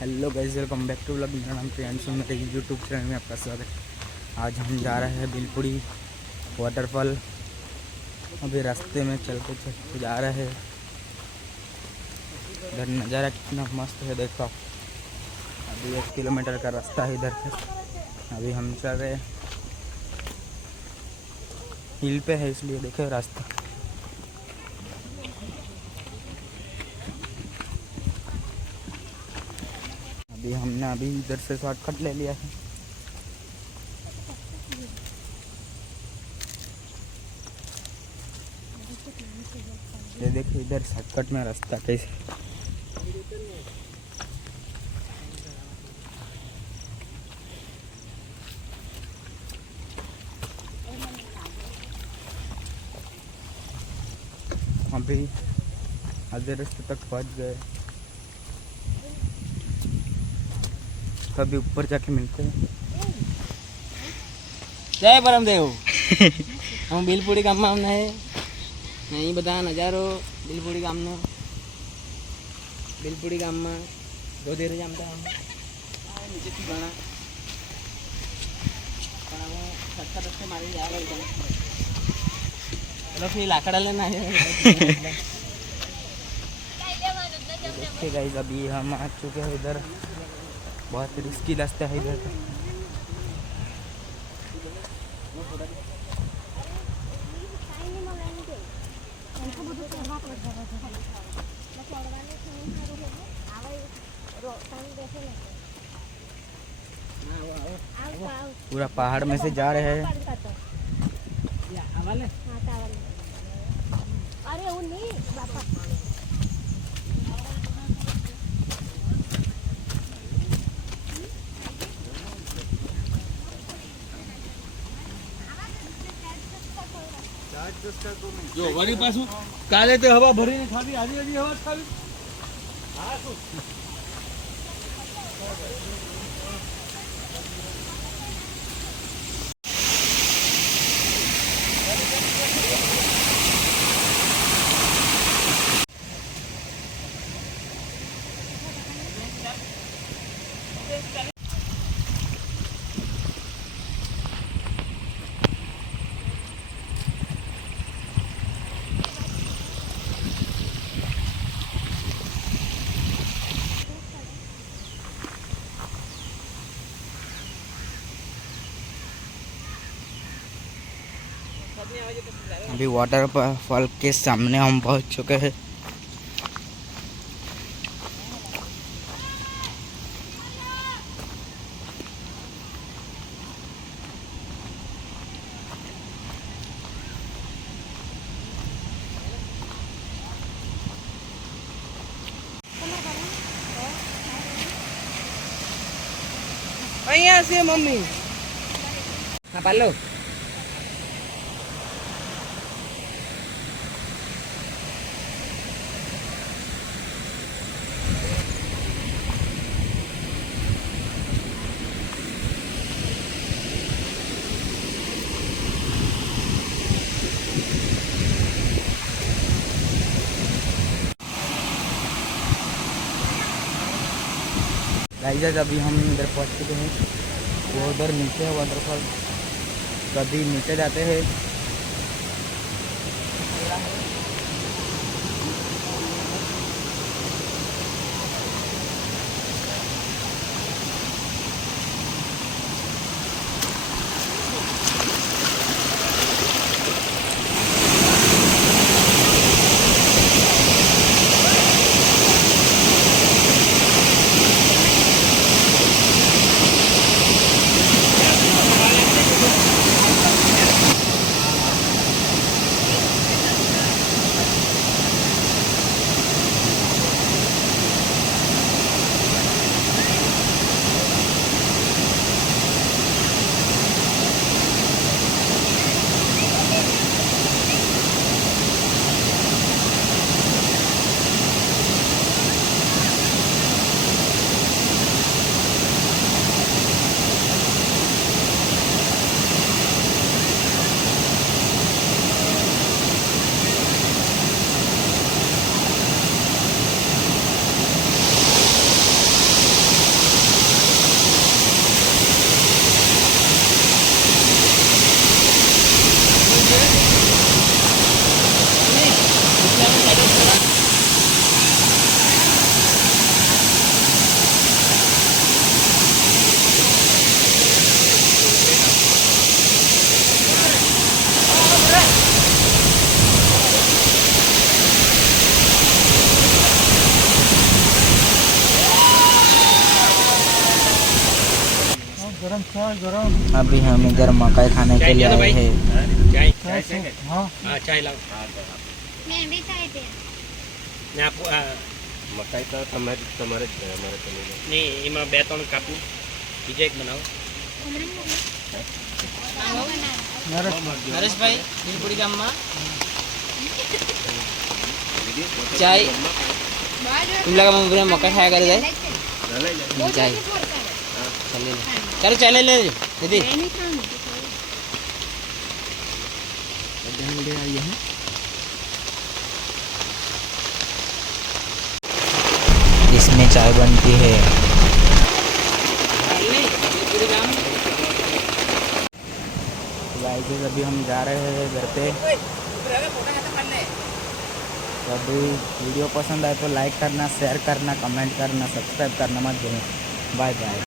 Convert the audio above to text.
Hello guys, welcome back to vlog. मेरा नाम प्रियांशु, मेरे यूट्यूब चैनल में आपका स्वागत है। आज हम जा रहे हैं बिलपुड़ी वाटरफॉल। अभी रास्ते में चलते चलते जा रहे हैं। इधर नज़ारा कितना मस्त है, देखो। अभी 1 किलोमीटर का रास्ता है इधर से। अभी हम चल रहे हैं, हिल पे है इसलिए देखो रास्ता। हमने अभी इधर से शॉर्टकट ले लिया है। ये देखिए इधर शॉर्टकट में रास्ता कैसे। अभी आधे रास्ते तक पहुंच गए। कभी ऊपर जाके मिलते हैं। जय परमदेव। हम बिलपुड़ी गाम में है नहीं बता नजारो। बिलपुड़ी गाम नो बिलपुड़ी गाम में दो देर जामता हम नीचे थी घणा पण हम सत्तर रस्ते मारी जा रहे हैं। चलो फिर लाकड़ा लेना है। देखिए गाइस, अभी हम आ चुके हैं इधर। बहुत रिस्की रास्ता है इधर। पूरा पहाड़ में से जा रहे हैं। જો વળી પાછું કાલે તો હવા ભરીને ખાવી, આજે હજી હવા ખાવી. હા શું अभी वाटरफॉल के सामने हम पहुंच चुके हैं। અહીંયા છે મમ્મી. હા પાલો गाइस, अभी हम इधर पहुंच चुके हैं। वो उधर नीचे है वाटरफॉल। कभी नीचे जाते हैं। अभी हम इधर मकई खाने के लिए आए हैं। चाय लाओ ને આપો આ મકાઈ તો તમારે જ છે, અમારે તો નહીં. ને એમાં 2-3 કાપી બીજો એક બનાવો નરેશભાઈ બિલપુડી ગામમાં ચાય तुमला का मैं मक्का खाया कर जाए चाय चले चलो चले ले दीदी इसमें चाय बनती है। गाइस अभी हम जा रहे हैं घर पे। तो अभी वीडियो पसंद आए तो लाइक करना, शेयर करना, कमेंट करना, सब्सक्राइब करना मत भूलना। Bye bye.